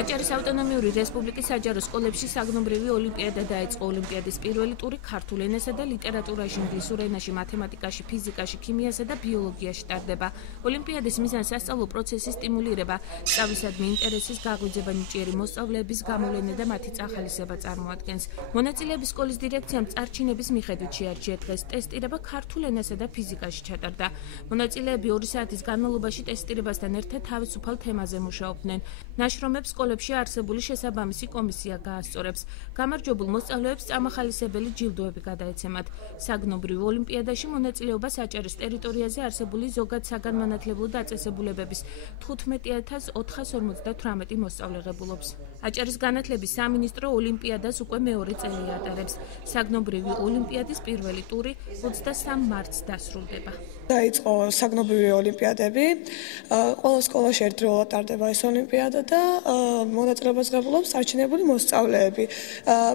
აჭარის ავტონომიური რესპუბლიკის საჯარო სკოლებში საგნობრივი ოლიმპიადა დაიწყო. ოლიმპიადის პირველი ტური ქართულ ენასა და ლიტერატურაში, ინგლისურ ენაში, მათემატიკაში, ფიზიკაში, ქიმიასა და ბიოლოგიაში ტარდება. ოლიმპიადის მიზანი სასწავლო პროცესის სტიმულირება, სწავლისადმი ინტერესის გაღვიძება, ნიჭიერი მოსწავლეების გამოვლენა და მათი წახალისება წარმოადგენს. მონაწილეების სკოლის დირექციამ წარჩინების მიხედვით შეარჩია დღეს ტესტირება ქართულ ენასა და ფიზიკაში ჩატარდა. მონაწილეები 2 საათის განმავლობაში ტესტირებასთან ერთად თავისუფალ თემაზე მუშაობდნენ. ნაშრომებს სკოლებში არსებული შესაბამისი კომისია გაასწორებს. გამარჯვებულ მოსწავლეებს წამახალისებელი ჯილდოები გადაეცემათ. საგნობრივ ოლიმპიადაში მონაწილეობას აჭარის ტერიტორიაზე არსებული ზოგად საგანმანათლებლო დაწესებულებების 15458 მოსწავლე ღებულობს. აჭარის განათლების სამინისტრო ოლიმპიადას უკვე მეორე წელი ატარებს. საგნობრივი ოლიმპიადის პირველი ტური 23 მარტს დასრულდება. დაიწყო საგნობრივი ოლიმპიადები. ყველა სკოლაში ერთდროულად ტარდება ეს ოლიმპიადა და მონაწილეობას ღებულობს წარჩინებული მოსწავლეები.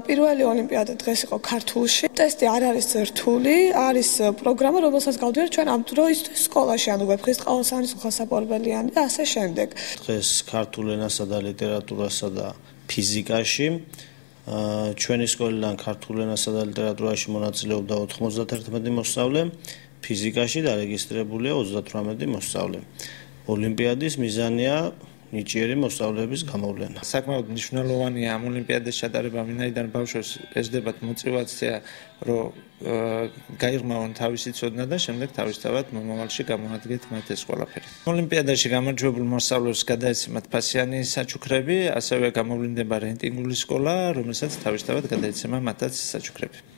პირველი ოლიმპიადა დღეს იყო ქართულში. ტესტი არ არის რთული, არის პროგრამა, რომელსაც გავდივართ ჩვენ ამ დროისთვის სკოლაში, ანუ ვეფხისტყაოსანი, სუხასაპორბელიანი და ასე შემდეგ. დღეს ქართულ ენასა და ლიტერატურასა და ფიზიკაში ჩვენი სკოლიდან ქართულ ენასა და ლიტერატურაში მონაწილეობდა 91 მოსწავლე, ფიზიკაში დარეგისტრირებულია 38 მოსწავლე. ოლიმპიადის მიზანია ნიჭიერი მოსწავლეების გამოვლენა. საკმაოდ მნიშვნელოვანია ამ ოლიმპიადის ჩატარება, ვინაიდან ბავშვებს ეძებათ мотиваცია, რომ გაიღმავონ თავისი ცოდნა და შემდეგ თავისთავად მომავალში გამოადგეთ მათ ეს ყველაფერი. ოლიმპიადაში გამარჯვებულ მოსწავლეებს გადაეცემათ ფასიანი საჩუქრები, ასევე გამოვლინდება რეიტინგული სკოლა, რომელსაც თავისთავად გადაეცემა მათაც საჩუქრები.